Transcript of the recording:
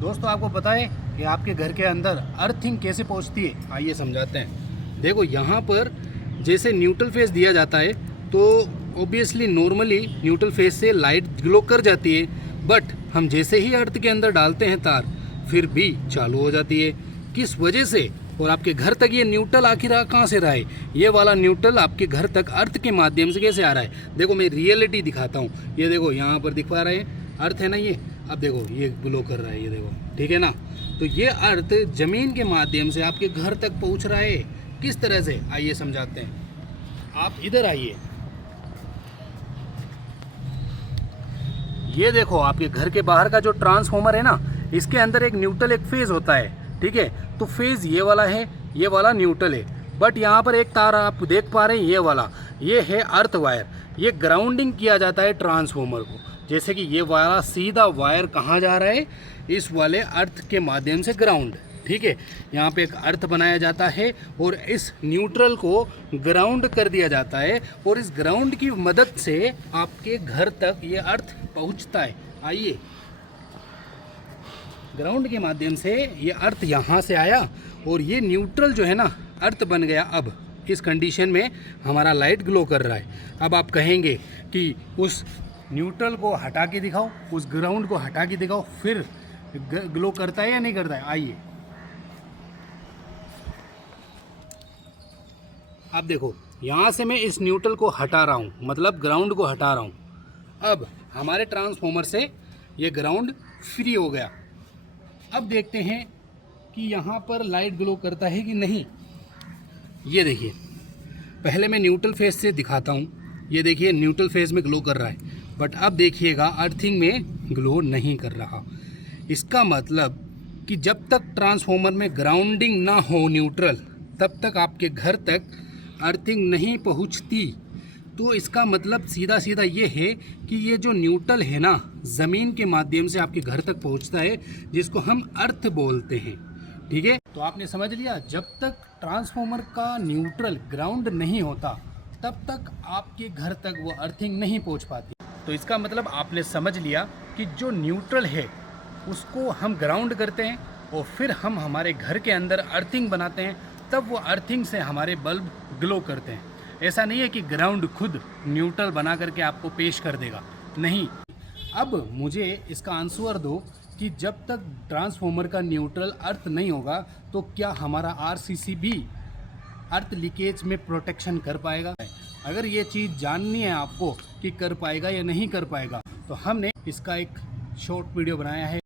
दोस्तों आपको पता है कि आपके घर के अंदर अर्थिंग कैसे पहुंचती है? आइए समझाते हैं। देखो यहाँ पर जैसे न्यूट्रल फेस दिया जाता है तो ऑब्वियसली नॉर्मली न्यूट्रल फेस से लाइट ग्लो कर जाती है, बट हम जैसे ही अर्थ के अंदर डालते हैं तार फिर भी चालू हो जाती है। किस वजह से? और आपके घर तक ये न्यूट्रल आखिर कहाँ से रहा है? ये वाला न्यूट्रल आपके घर तक अर्थ के माध्यम से कैसे आ रहा है? देखो मैं रियलिटी दिखाता हूँ। ये देखो यहाँ पर दिख पा रहे हैं, अर्थ है ना ये। अब देखो ये ग्लो कर रहा है, ये देखो, ठीक है ना। तो ये अर्थ जमीन के माध्यम से आपके घर तक पहुँच रहा है। किस तरह से? आइए समझाते हैं। आप इधर आइए। ये देखो आपके घर के बाहर का जो ट्रांसफॉर्मर है ना, इसके अंदर एक न्यूट्रल एक फेज होता है, ठीक है। तो फेज ये वाला है, ये वाला न्यूट्रल है, बट यहाँ पर एक तार आप देख पा रहे हैं, ये वाला ये है अर्थ वायर। ये ग्राउंडिंग किया जाता है ट्रांसफॉर्मर को। जैसे कि ये वाला सीधा वायर कहाँ जा रहा है? इस वाले अर्थ के माध्यम से ग्राउंड, ठीक है। यहाँ पे एक अर्थ बनाया जाता है और इस न्यूट्रल को ग्राउंड कर दिया जाता है, और इस ग्राउंड की मदद से आपके घर तक ये अर्थ पहुँचता है। आइए, ग्राउंड के माध्यम से ये अर्थ यहाँ से आया और ये न्यूट्रल जो है ना अर्थ बन गया। अब इस कंडीशन में हमारा लाइट ग्लो कर रहा है। अब आप कहेंगे कि उस न्यूट्रल को हटा के दिखाओ, उस ग्राउंड को हटा के दिखाओ, फिर ग्लो करता है या नहीं करता है? आइए, अब देखो यहाँ से मैं इस न्यूट्रल को हटा रहा हूँ, मतलब ग्राउंड को हटा रहा हूँ। अब हमारे ट्रांसफॉर्मर से ये ग्राउंड फ्री हो गया। अब देखते हैं कि यहाँ पर लाइट ग्लो करता है कि नहीं। ये देखिए, पहले मैं न्यूट्रल फेज से दिखाता हूँ। ये देखिए न्यूट्रल फेज में ग्लो कर रहा है, बट अब देखिएगा अर्थिंग में ग्लो नहीं कर रहा। इसका मतलब कि जब तक ट्रांसफॉर्मर में ग्राउंडिंग ना हो न्यूट्रल, तब तक आपके घर तक अर्थिंग नहीं पहुँचती। तो इसका मतलब सीधा सीधा ये है कि ये जो न्यूट्रल है ना, ज़मीन के माध्यम से आपके घर तक पहुंचता है, जिसको हम अर्थ बोलते हैं, ठीक है। तो आपने समझ लिया, जब तक ट्रांसफॉर्मर का न्यूट्रल ग्राउंड नहीं होता तब तक आपके घर तक वो अर्थिंग नहीं पहुंच पाती। तो इसका मतलब आपने समझ लिया कि जो न्यूट्रल है उसको हम ग्राउंड करते हैं और फिर हम हमारे घर के अंदर अर्थिंग बनाते हैं, तब वो अर्थिंग से हमारे बल्ब ग्लो करते हैं। ऐसा नहीं है कि ग्राउंड खुद न्यूट्रल बना करके आपको पेश कर देगा, नहीं। अब मुझे इसका आंसर दो कि जब तक ट्रांसफॉर्मर का न्यूट्रल अर्थ नहीं होगा तो क्या हमारा आरसीसी भी अर्थ लीकेज में प्रोटेक्शन कर पाएगा? अगर ये चीज़ जाननी है आपको कि कर पाएगा या नहीं कर पाएगा, तो हमने इसका एक शॉर्ट वीडियो बनाया है।